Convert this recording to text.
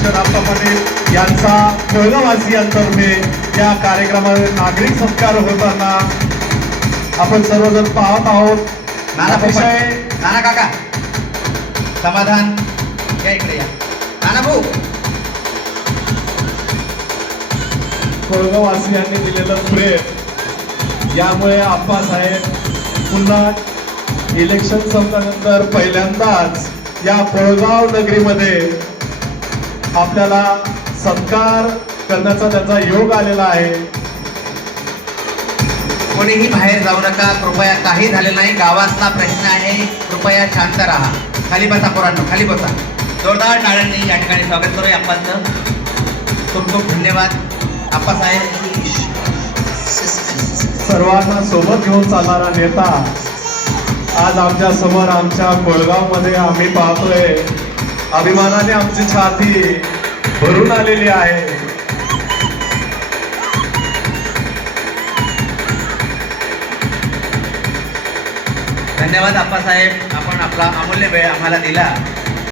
अध्यक्ष रामराव पाटील यांचा कोळगाववासियांतर्फे या कार्यक्रमात नागरिक सत्कार होताना आपण सर्वजण पाहत आहोत. नाना काका समाधान या इकडे या. नाना भाऊ कोळगाववासियांनी दिलेलं प्रेम यामुळे आप्पासाहेब पुन्हा इलेक्शन संपल्यानंतर पहिल्यांदाच या कोळगाव नगरीमध्ये आपल्याला सत्कार करण्याचा त्यांचा योग आलेला आहे. कोणीही बाहेर जाऊ नका कृपया. काही झाले नाही. गावातला प्रश्न आहे. कृपया शांत राहा. खाली बसा पोरांनो, खाली बसा. जोरदार टाळ्यांनी या ठिकाणी स्वागत करूया आप्पांचं. खूप खूप धन्यवाद आप्पासाहेब. सर्वांना सोबत घेऊन चालणारा नेता आज आमच्या समोर आमच्या कोळगाव मध्ये आम्ही पाहतोय. अभिमानाने आमची छाती भरून आलेली आहे. धन्यवाद आप्पासाहेब, आपण आपला अमूल्य वेळ आम्हाला दिला.